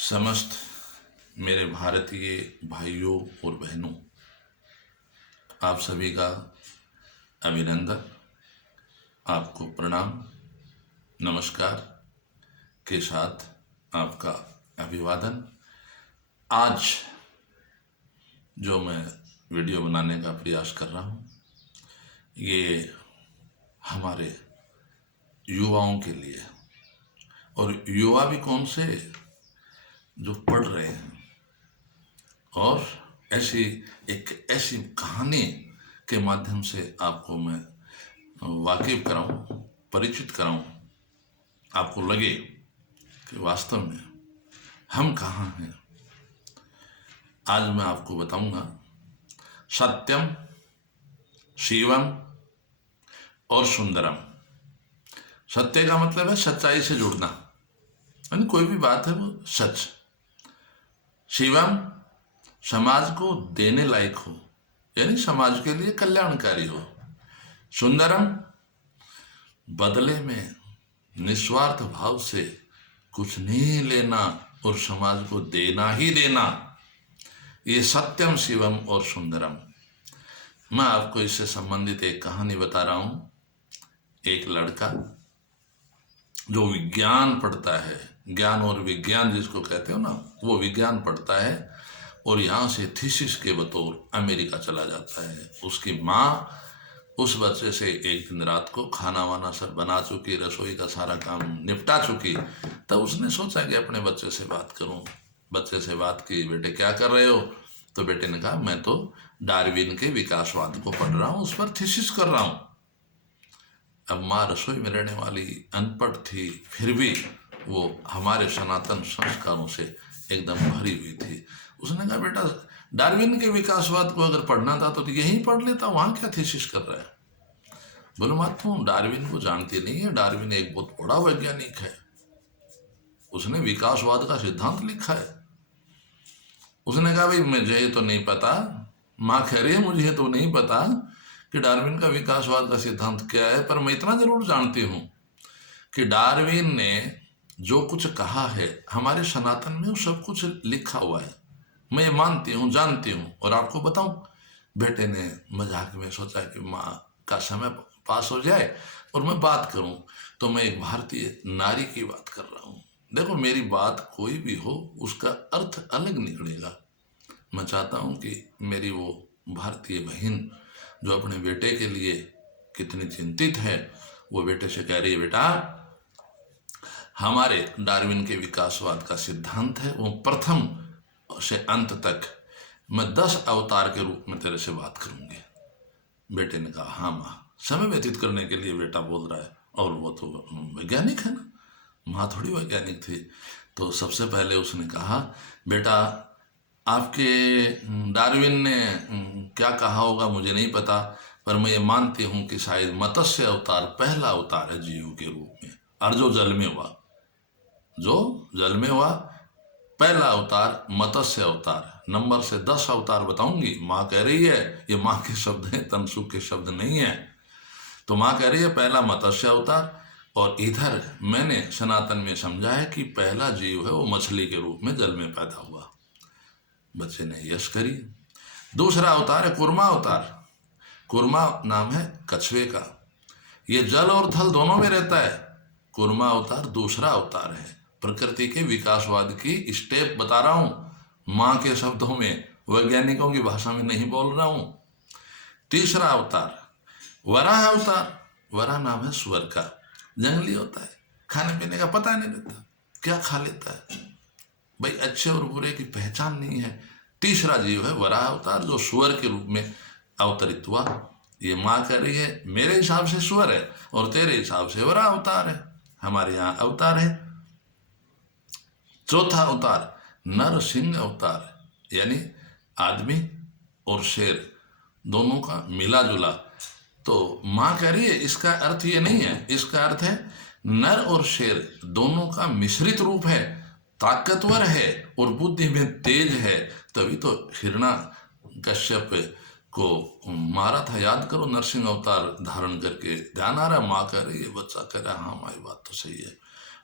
समस्त मेरे भारतीय भाइयों और बहनों, आप सभी का अभिनंदन, आपको प्रणाम, नमस्कार के साथ आपका अभिवादन। आज जो मैं वीडियो बनाने का प्रयास कर रहा हूँ, ये हमारे युवाओं के लिए, और युवा भी कौन से, जो पढ़ रहे हैं, और ऐसी कहानी के माध्यम से आपको मैं वाकिफ कराऊं, परिचित कराऊं, आपको लगे कि वास्तव में हम कहाँ हैं। आज मैं आपको बताऊंगा सत्यम, शिवम और सुंदरम। सत्य का मतलब है सच्चाई से जुड़ना, यानी कोई भी बात है वो सच। शिवम, समाज को देने लायक हो, यानी समाज के लिए कल्याणकारी हो। सुंदरम, बदले में निस्वार्थ भाव से कुछ नहीं लेना और समाज को देना ही देना। ये सत्यम, शिवम और सुंदरम। मैं आपको इससे संबंधित एक कहानी बता रहा हूं। एक लड़का जो विज्ञान पढ़ता है, ज्ञान और विज्ञान जिसको कहते हो ना, वो विज्ञान पढ़ता है और यहाँ से थीसिस के बतौर अमेरिका चला जाता है। उसकी माँ उस बच्चे से एक दिन रात को खाना वाना सब बना चुकी, रसोई का सारा काम निपटा चुकी, तब उसने सोचा कि अपने बच्चे से बात करूं। बच्चे से बात की, बेटे क्या कर रहे हो? तो बेटे ने कहा, मैं तो डार्विन के विकासवाद को पढ़ रहा हूं, उस पर थीसिस कर रहा हूं। अब माँ रसोई में रहने वाली अनपढ़ थी, फिर भी वो हमारे सनातन संस्कारों से एकदम भरी हुई थी। उसने कहा, बेटा डार्विन के विकासवाद को अगर पढ़ना था तो यहीं पढ़ लेता, वहां क्या थीसिस कर रहा है? बोलो, माँ तुम डार्विन को जानती नहीं है, डार्विन एक बहुत बड़ा वैज्ञानिक है, उसने विकासवाद का सिद्धांत लिखा है। उसने कहा, भाई मुझे ये तो नहीं पता। माँ कह रही है, मुझे ये तो नहीं पता कि डार्विन का विकासवाद का सिद्धांत क्या है, पर मैं इतना जरूर जानती हूं कि डार्विन ने जो कुछ कहा है हमारे सनातन में वो सब कुछ लिखा हुआ है। मैं ये मानती हूँ, जानती हूँ, और आपको बताऊं। बेटे ने मजाक में सोचा कि माँ का समय पास हो जाए और मैं बात करूं, तो मैं एक भारतीय नारी की बात कर रहा हूं। देखो, मेरी बात कोई भी हो, उसका अर्थ अलग निकलेगा। मैं चाहता हूं कि मेरी वो भारतीय बहन जो अपने बेटे के लिए कितनी चिंतित है, वो बेटे से कह रही है, बेटा हमारे डार्विन के विकासवाद का सिद्धांत है, वो प्रथम से अंत तक मैं 10 अवतार के रूप में तेरे से बात करूंगी। बेटे ने कहा, हाँ माँ। समय व्यतीत करने के लिए बेटा बोल रहा है, और वो तो वैज्ञानिक है ना, माँ थोड़ी वैज्ञानिक थी। तो सबसे पहले उसने कहा, बेटा आपके डार्विन ने क्या कहा होगा मुझे नहीं पता, पर मैं ये मानती हूँ कि शायद मत्स्य अवतार पहला अवतार है जीव के रूप में, और जो जल में हुआ पहला अवतार मत्स्य अवतार। नंबर से 10 अवतार बताऊंगी। माँ कह रही है, ये माँ के शब्द हैं, तनसुख के शब्द नहीं है। तो माँ कह रही है पहला मत्स्य अवतार, और इधर मैंने सनातन में समझा है कि पहला जीव है वो मछली के रूप में जल में पैदा हुआ। बच्चे ने यश करी। दूसरा अवतार है कूर्मा अवतार। कूर्मा नाम है कछुए का, ये जल और थल दोनों में रहता है। कूर्मा अवतार दूसरा अवतार है। प्रकृति के विकासवाद की स्टेप बता रहा हूं, माँ के शब्दों में, वैज्ञानिकों की भाषा में नहीं बोल रहा हूं। तीसरा अवतार वराह अवतार। वराह नाम है सुअर का, जंगली होता है, खाने पीने का पता नहीं रहता, क्या खा लेता है भाई, अच्छे और बुरे की पहचान नहीं है। तीसरा जीव है वराह अवतार, जो सुअर के रूप में अवतरित हुआ। ये माँ कह रही है मेरे हिसाब से सुअर है और तेरे हिसाब से वराह अवतार है, हमारे यहाँ अवतार है। चौथा अवतार नर सिंह अवतार, यानी आदमी और शेर दोनों का मिला जुला। तो माँ कह रही है इसका अर्थ ये नहीं है, इसका अर्थ है नर और शेर दोनों का मिश्रित रूप है, ताकतवर है और बुद्धि में तेज है। तभी तो हिरणा कश्यप को मारा था, याद करो, नरसिंह अवतार धारण करके। ध्यान आ रहा है? माँ कह रही है, बच्चा कह रहा है हाँ माँ ये बात तो सही है।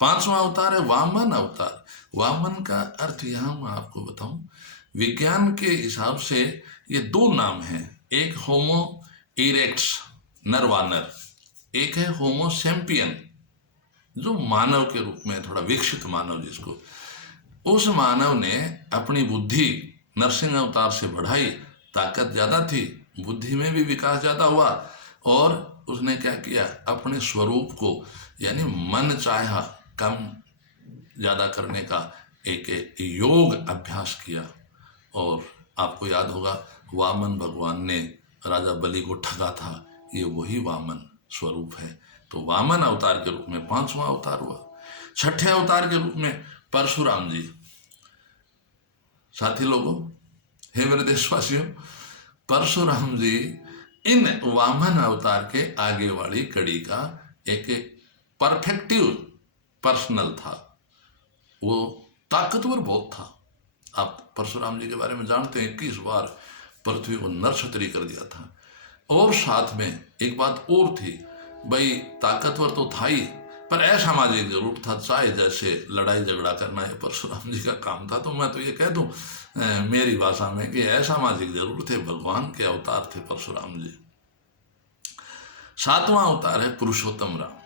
5वां अवतार है वामन अवतार। वामन का अर्थ यहाँ मैं आपको बताऊं, विज्ञान के हिसाब से ये दो नाम हैं, एक होमो इरेक्ट्स नर वानर, एक है होमो सेम्पियन जो मानव के रूप में थोड़ा विकसित मानव, जिसको उस मानव ने अपनी बुद्धि नरसिंह अवतार से बढ़ाई, ताकत ज़्यादा थी, बुद्धि में भी विकास ज़्यादा हुआ, और उसने क्या किया, अपने स्वरूप को यानी मन चाहा कम ज़्यादा करने का एक योग अभ्यास किया। और आपको याद होगा वामन भगवान ने राजा बलि को ठगा था, ये वही वामन स्वरूप है। तो वामन अवतार के रूप में 5वां अवतार हुआ। 6ठे अवतार के रूप में परशुराम जी। साथी लोगों, हे मेरे देशवासियों, परशुराम जी इन वामन अवतार के आगे वाली कड़ी का एक परफेक्टिव पर्सनल था। वो ताकतवर बहुत था। आप परशुराम जी के बारे में जानते हैं, 21 बार पृथ्वी को नरछत्री कर दिया था। और साथ में एक बात और थी, भाई ताकतवर तो था ही, पर असामाजिक जरूर था। चाहे जैसे लड़ाई झगड़ा करना ये परशुराम जी का काम था, तो मैं तो ये कह दूं मेरी भाषा में कि असामाजिक जरूर थे, भगवान के अवतार थे परशुराम जी। 7वां अवतार है पुरुषोत्तम राम।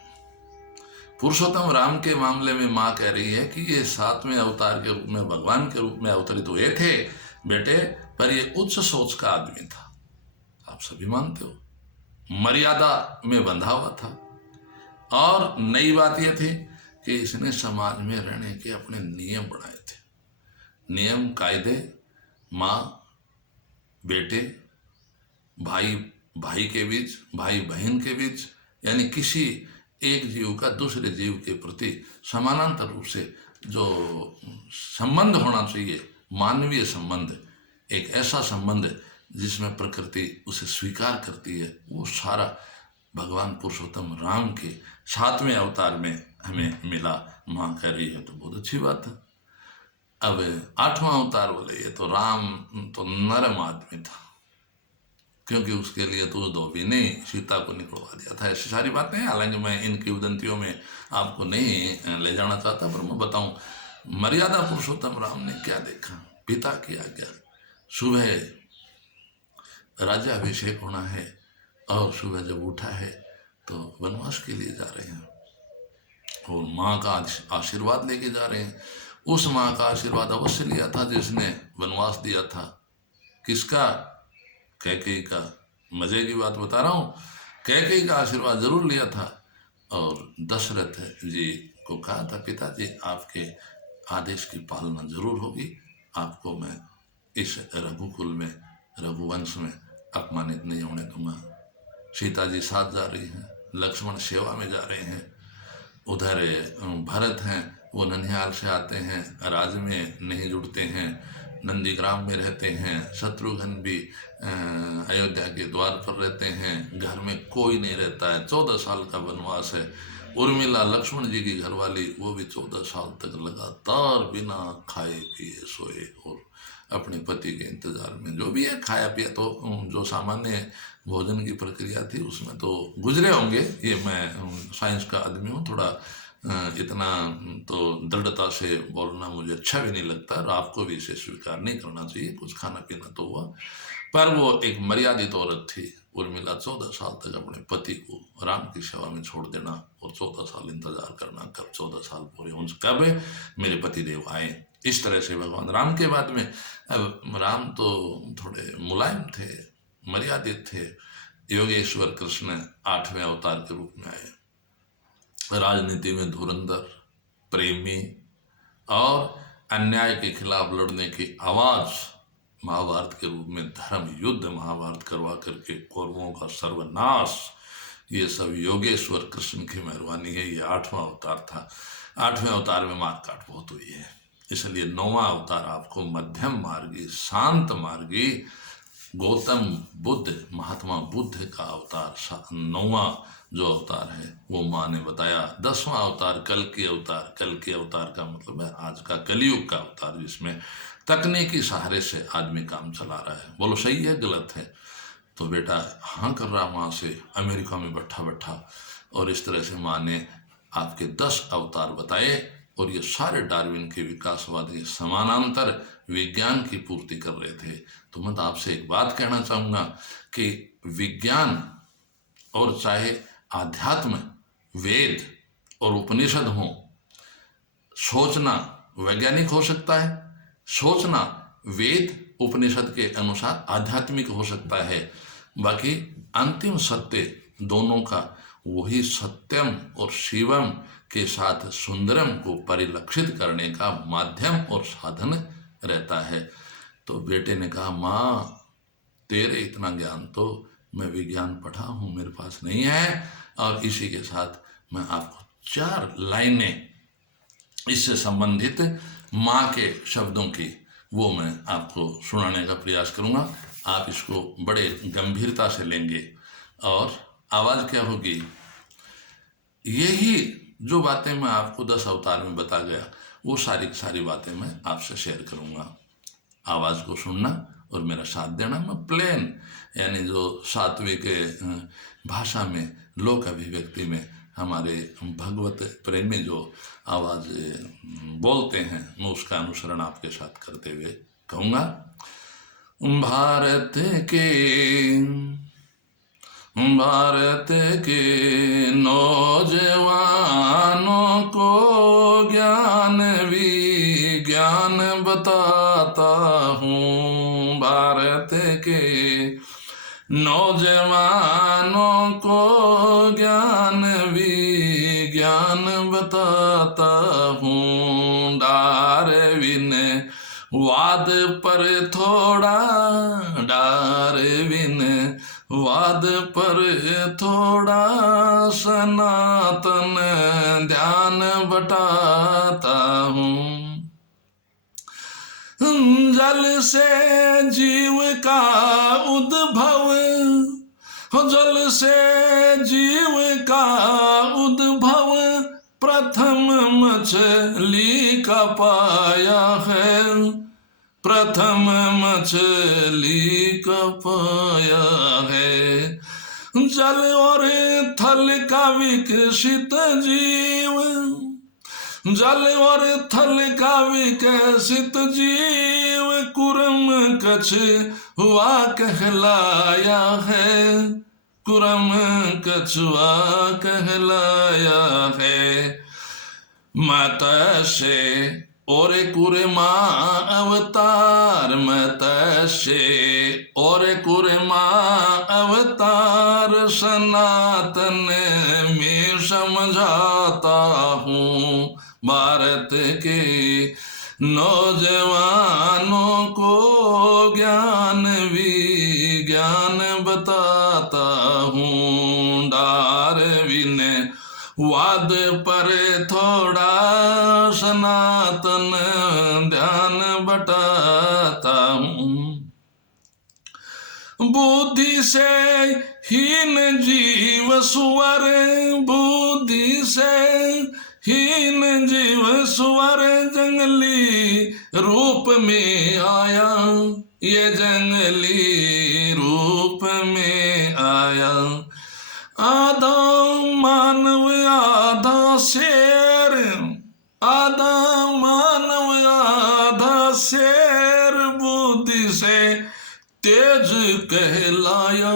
पुरुषोत्तम राम के मामले में माँ कह रही है कि ये 7वें अवतार के रूप में भगवान के रूप में अवतरित हुए थे बेटे, पर ये उच्च सोच का आदमी था। आप सभी मानते हो, मर्यादा में बंधा हुआ था। और नई बात यह थी कि इसने समाज में रहने के अपने नियम बनाए थे, नियम कायदे, माँ बेटे, भाई भाई के बीच, भाई बहन के बीच, यानी किसी एक जीव का दूसरे जीव के प्रति समानांतर रूप से जो संबंध होना चाहिए, मानवीय संबंध, एक ऐसा संबंध जिसमें प्रकृति उसे स्वीकार करती है, वो सारा भगवान पुरुषोत्तम राम के 7वें अवतार में हमें मिला। माँ कह रही है तो बहुत अच्छी बात है। अब 8वां अवतार बोले, ये तो राम तो नरम आदमी था, क्योंकि उसके लिए तो उस धोबी ने सीता को निकलवा दिया था। ऐसी सारी बातें, हालांकि मैं इनकी उदंतियों में आपको नहीं ले जाना चाहता, पर मैं बताऊं मर्यादा पुरुषोत्तम राम ने क्या देखा। पिता की आज्ञा, सुबह राज्याभिषेक होना है और सुबह जब उठा है तो वनवास के लिए जा रहे हैं और माँ का आशीर्वाद लेके जा रहे हैं। उस माँ का आशीर्वाद अवश्य लिया था जिसने वनवास दिया था। किसका? कैकेयी का। मजे की बात बता रहा हूँ, कैकेयी का आशीर्वाद जरूर लिया था। और दशरथ जी को कहा था, पिताजी आपके आदेश की पालना जरूर होगी, आपको मैं इस रघुकुल में, रघुवंश में अपमानित नहीं होने दूंगा। सीता जी साथ जा रही हैं, लक्ष्मण सेवा में जा रहे हैं, उधर भरत हैं वो ननिहाल से आते हैं, राज में नहीं जुड़ते हैं, नंदीग्राम में रहते हैं, शत्रुघ्न भी अयोध्या के द्वार पर रहते हैं, घर में कोई नहीं रहता है, 14 साल का वनवास है। उर्मिला लक्ष्मण जी की घरवाली, वो भी 14 साल तक लगातार बिना खाए पिए सोए और अपने पति के इंतजार में, जो भी है खाया पिया तो जो सामान्य भोजन की प्रक्रिया थी उसमें तो गुजरे होंगे। ये मैं साइंस का आदमी हूँ, थोड़ा इतना तो दृढ़ता से बोलना मुझे अच्छा भी नहीं लगता और आपको भी इसे स्वीकार नहीं करना चाहिए। कुछ खाना पीना तो हुआ, पर वो एक मर्यादित औरत थी। उर्मिला 14 साल तक अपने पति को राम की सेवा में छोड़ देना और 14 साल इंतजार करना, कब 14 साल पूरे हों, कब मेरे पति देव आए। इस तरह से भगवान राम के बाद में, अब राम तो थोड़े मुलायम थे, मर्यादित थे। योगेश्वर कृष्ण 8वें अवतार के रूप में आए, राजनीति में धुरंधर, प्रेमी और अन्याय के खिलाफ लड़ने की आवाज, महाभारत के रूप में धर्म युद्ध महाभारत करवा करके कौरवों का सर्वनाश, ये सब योगेश्वर कृष्ण की मेहरबानी है। ये 8वां अवतार था। 8वें अवतार में मारकाट बहुत हुई है, इसलिए 9वां अवतार आपको मध्यम मार्गी, शांत मार्गी गौतम बुद्ध, महात्मा बुद्ध का अवतार 9वां जो अवतार है वो माँ ने बताया। 10वां अवतार कल की अवतार। कल के अवतार का मतलब है आज का कलयुग का अवतार, जिसमें तकनीकी सहारे से आदमी काम चला रहा है। बोलो सही है गलत है? तो बेटा हाँ कर रहा माँ से, अमेरिका में बैठा बैठा। और इस तरह से माँ ने आपके 10 अवतार बताए और ये सारे डार्विन के विकासवाद के समानांतर विज्ञान की पूर्ति कर रहे थे। तो मैं तो आपसे एक बात कहना चाहूँगा कि विज्ञान और चाहे आध्यात्म, वेद और उपनिषद हों, सोचना वैज्ञानिक हो सकता है, सोचना वेद उपनिषद के अनुसार आध्यात्मिक हो सकता है, बाकी अंतिम सत्य दोनों का वही सत्यम और शिवम के साथ सुंदरम को परिलक्षित करने का माध्यम और साधन रहता है। तो बेटे ने कहा, माँ तेरे इतना ज्ञान तो मैं विज्ञान पढ़ा हूँ, मेरे पास नहीं है। और इसी के साथ मैं आपको 4 लाइनें इससे संबंधित माँ के शब्दों की वो मैं आपको सुनाने का प्रयास करूँगा। आप इसको बड़े गंभीरता से लेंगे और आवाज़ क्या होगी, यही जो बातें मैं आपको 10 अवतार में बता गया वो सारी की सारी बातें मैं आपसे शेयर करूँगा। आवाज़ को सुनना और मेरा साथ देना। मैं प्लेन यानी जो सात्विक भाषा में, लोक अभिव्यक्ति में हमारे भगवत प्रेमी जो आवाज़ बोलते हैं, मैं उसका अनुसरण आपके साथ करते हुए कहूँगा। भारत के नौजवानों को ज्ञान विज्ञान बताता हूँ। भारत के नौजवानों को ज्ञान विज्ञान बताता हूँ। डार्विन वाद पर थोड़ा, डार्विन वाद पर थोड़ा सनातन ध्यान बटाता हूँ। जल से जीव का उद्भव, जल से जीव का उद्भव प्रथम मछली का पाया है, प्रथम मछली का पाया है। जल और थल का विकसित जीव, जल और थल का विकसित जीव कुरम कछुआ कहलाया है, कुरम कछुआ कहलाया है। मत्स्य और कुरमा अवतार, मत्स्य और कुरमा अवतार सनातन में समझाता हूँ। भारत के नौजवानों को ज्ञान विज्ञान बताता हूँ। डार्विन वाद पर थोड़ा सनातन ध्यान बटाता हूँ। बुद्धि से हीन जीव सुअर, बुद्धि से हीन जीव सुअर जंगली रूप में आया, ये जंगली रूप में आया। आधा मानव आधा शेर, आधा मानव आधा शेर बुद्धि से तेज कहलाया,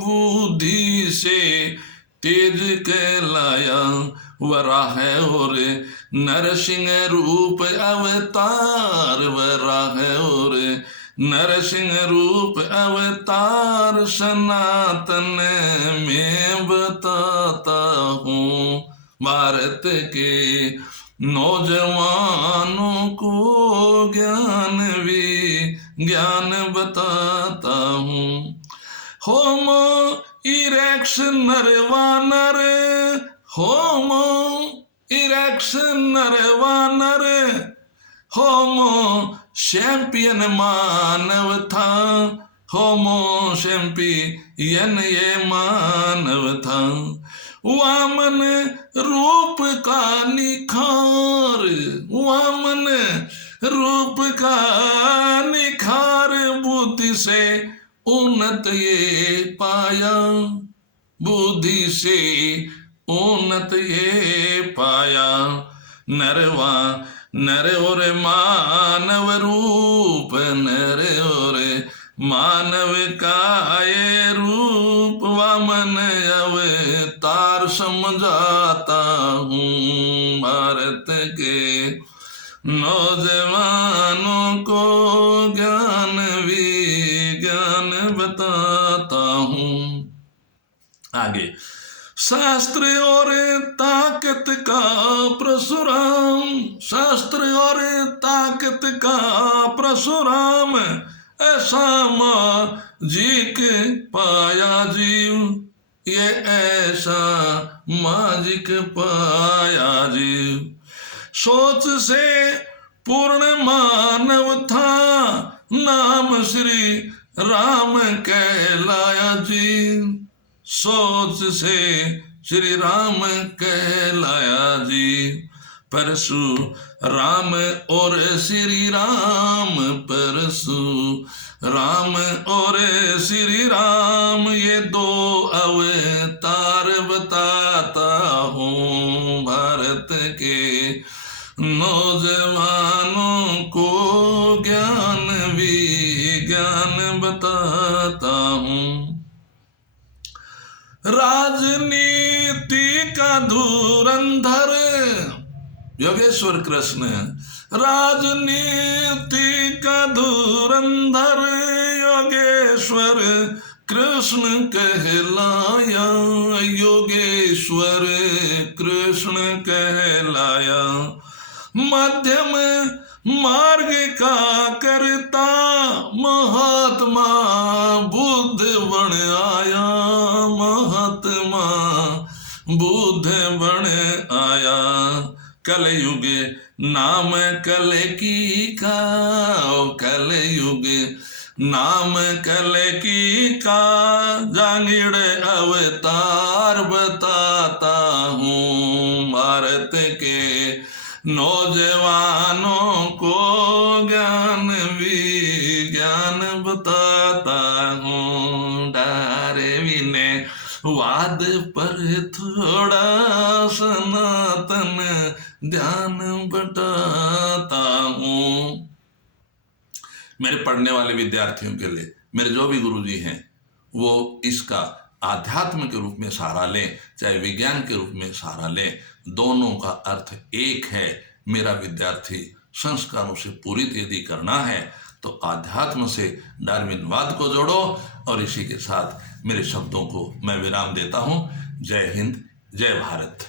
बुद्धि से तेज कहलाया। वराह और नरसिंह रूप अवतार, वराह और नरसिंह रूप अवतार सनातन में बताता हूँ। भारत के नौजवानों को ज्ञान विज्ञान बताता हूँ। होमो इरेक्स नरवानर, होमो इरेक्स नरवानर, होमो सैपियन मानव था, होमो सैपियन ये मानव था। वामन रूप का निखार, वामन रूप का निखार बुद्धि से उन्नत ये पाया, बुद्धि से उन्नत ये पाया। नरवा नर और मानव रूप, नर और मानव का ये रूप, वामन अवतार समझाता हूँ। भारत के नौजवानों को ज्ञान विज्ञान बताता हूँ। आगे, शास्त्र और ताकत का परशुराम, शास्त्र और ताकत का परशुराम, ऐसा माजिक पाया जीव, ये ऐसा माजिक पाया जीव। सोच से पूर्ण मानव था, नाम श्री राम कहलाया जी। सोच से श्री राम कहलाया जी। परशु राम और श्री राम, परशु राम और श्री राम, ये दो अवतार बताता हूँ। भारत के नौजवानों को ज्ञान विज्ञान बताता हूँ। राजनीति का धुरंधर योगेश्वर कृष्ण, राजनीति का धुरंधर योगेश्वर कृष्ण कहलाया, योगेश्वर कृष्ण कहलाया। मध्यम मार्ग का करता महात्मा बुद्ध बन आया, महात्मा बुद्ध बन आया। कलयुग नाम कल की का, कलयुग नाम कल की का, जांगिड़ अवतार बताता हूँ। भारत के नौजवानों को ज्ञान विज्ञान बताता हूँ। डार्विन वाद पर थोड़ा सनातन ध्यान बटाता हूँ। मेरे पढ़ने वाले विद्यार्थियों के लिए मेरे जो भी गुरुजी हैं वो इसका आध्यात्म के रूप में सहारा लें, चाहे विज्ञान के रूप में सहारा लें, दोनों का अर्थ एक है। मेरा विद्यार्थी संस्कारों से पूरित यदि करना है तो आध्यात्म से डार्विनवाद को जोड़ो। और इसी के साथ मेरे शब्दों को मैं विराम देता हूँ। जय हिंद, जय भारत।